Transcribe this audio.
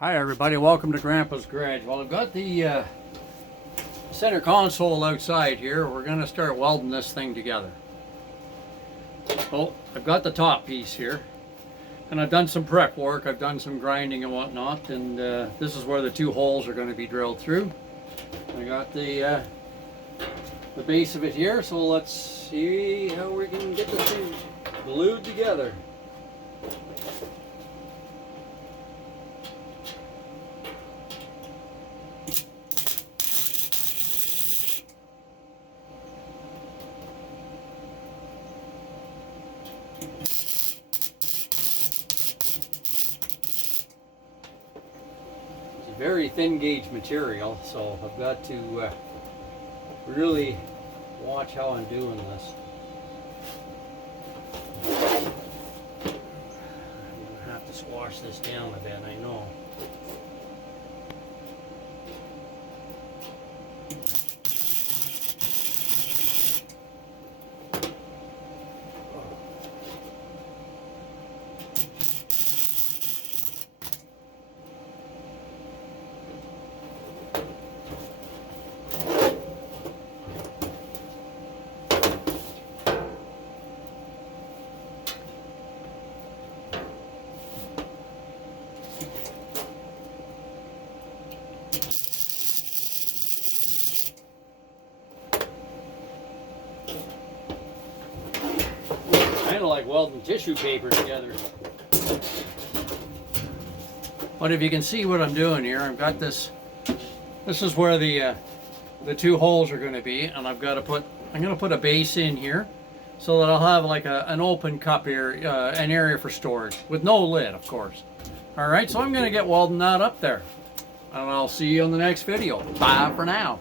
Hi everybody, welcome to Grandpa's Garage. Well, I've got the center console outside here. We're going to start welding this thing together. Well, I've got the top piece here, and I've done some prep work. I've done some grinding and whatnot, and this is where the two holes are going to be drilled through. I got the base of it here, so let's see how we can get this thing glued together. Very thin gauge material, so I've got to really watch how I'm doing this. I'm gonna have to squash this down a bit, I know. Kind of like welding tissue paper together. But if you can see what I'm doing here, I've got this. This is where the two holes are going to be, and I'm going to put a base in here, so that I'll have like an open cup here, an area for storage with no lid, of course. All right, so I'm going to get welding that up there, and I'll see you on the next video. Bye for now.